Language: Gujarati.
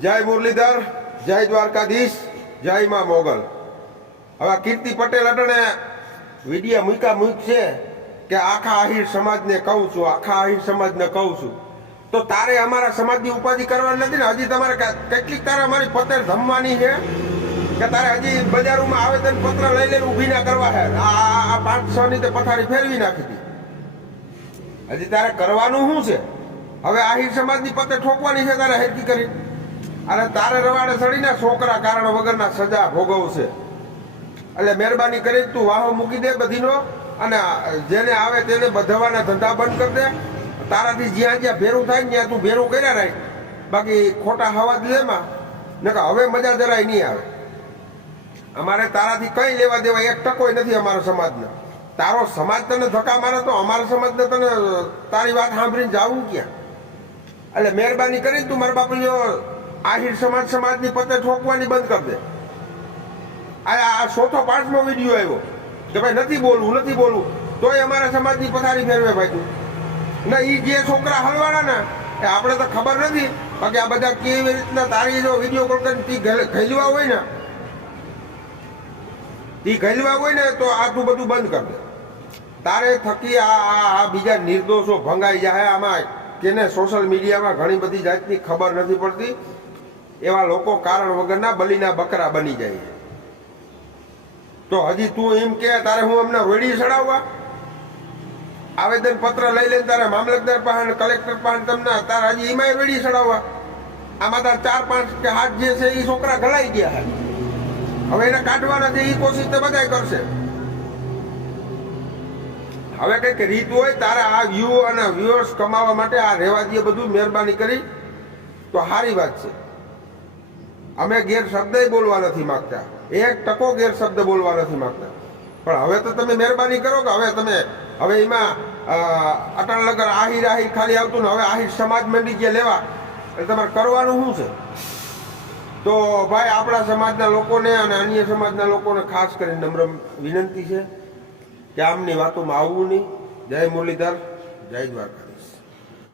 જય મુરલીધર, જય દ્વારકાધીશ, જય માં મોગલ. હવે કીર્તિ પટેલ અટણે વિડીયા મૂકા મૂક છે કે આખા આહિર સમાજને કહું છું, આખા આહિર સમાજને કહું છું. તો તારે અમારા સમાજની ઉપાધિ કરવાની નથી ને? હજી તમારે કેટલીક તારે અમારી પતેર ધમવાની છે? કે તારે હજી બજારોમાં આવેદન પત્ર લઈ લઈને ઊભી ના કરવા છે? આ પાંચસો ની તે પથારી ફેરવી નાખી હતી. હજી તારે કરવાનું શું છે? હવે આહિર સમાજની પતે ઠોકવાની છે તારે હેરકી કરી. અને તારે રવાડે સડીને છોકરા કારણ વગરના સજા ભોગવશે. એટલે મહેરબાની કરી તું વાહો મૂકી દે બધીનો અને જેને આવે તેને બધવાના ધંધા બંધ કરી દે. તારાથી જ્યાં જ્યાં ભેરું થાય ત્યાં તું ભેરું કર્યા રાખ. બાકી ખોટા હવા દેમાં લેમાં ને હવે મજા જરાય નહીં આવે. અમારે તારાથી કઈ લેવા દેવા એક ટકોય નથી અમારા સમાજને. તારો સમાજ તને ધક્કા મારે તો અમારા સમાજને તને તારી વાત સાંભળીને જવું ક્યાં? એટલે મહેરબાની કરી તું મારા બાપુ આહિર સમાજ સમાજની પતે ઠોકવાની બંધ કરી દે. આ ચોથો પાંચમો વીડિયો આવ્યો કે ભાઈ નથી બોલવું નથી બોલવું. તોય અમારા સમાજની પથારી ફેરવે ભાઈ તું. એ જે છોકરા હલવાના ને એ આપણે તો ખબર નથી, બાકી આ બધા કેવી રીતના તારી જો વીડિયો કોલ કરીને તી ઘેલ- ઘેલવા હોય ને, તી ઘેલવા હોય ને તો આ તું બધું બંધ કર દે. તારે થકી આ આ આ બીજા નિર્દોષો ભંગાઈ જાય આમાં. કેને સોશિયલ મીડિયામાં ઘણી બધી જાતની ખબર નથી પડતી. એવા લોકો કારણ વગરના બલીના બકરા બની જાય છે. તો હજી તું એમ કે, તારે હું એમને રોડી ચડાવવા? આવેદન પત્ર લઈ લઈને તારે મામલતદાર પાસે કલેક્ટર પાસે તમને તારે હજી એમાંય રોડી ચડાવવા. આમાં તાર ચાર પાંચ કે હાથ જે છે એ છોકરા ગલાઈ ગયા હવે એને કાઢવાના છે એ કોશિશ તો બધાય કરશે. હવે કંઈક રીત હોય, તારે આ વ્યૂ અને વ્યુઅર્સ કમાવા માટે આ રહેવા દે બધું મહેરબાની કરી. તો સારી વાત છે. અમે ગેર શબ્દ બોલવા નથી માંગતા. એક ટકો ગેર શબ્દ બોલવા નથી માંગતા. પણ હવે તો તમે મહેરબાની કરો કે હવે તમે હવે એમાં અ, અટલ લગર આહિર આહિર ખાલી આવતું ને હવે આહિર સમાજ મંડી ગયા લેવા. એટલે તમારે કરવાનું શું છે? તો ભાઈ આપણા સમાજના લોકોને અને અન્ય સમાજના લોકોને ખાસ કરીને નમ્ર વિનંતી છે કે આમની વાતોમાં આવવું નહીં. જય મુરલીધર જય દ્વારકા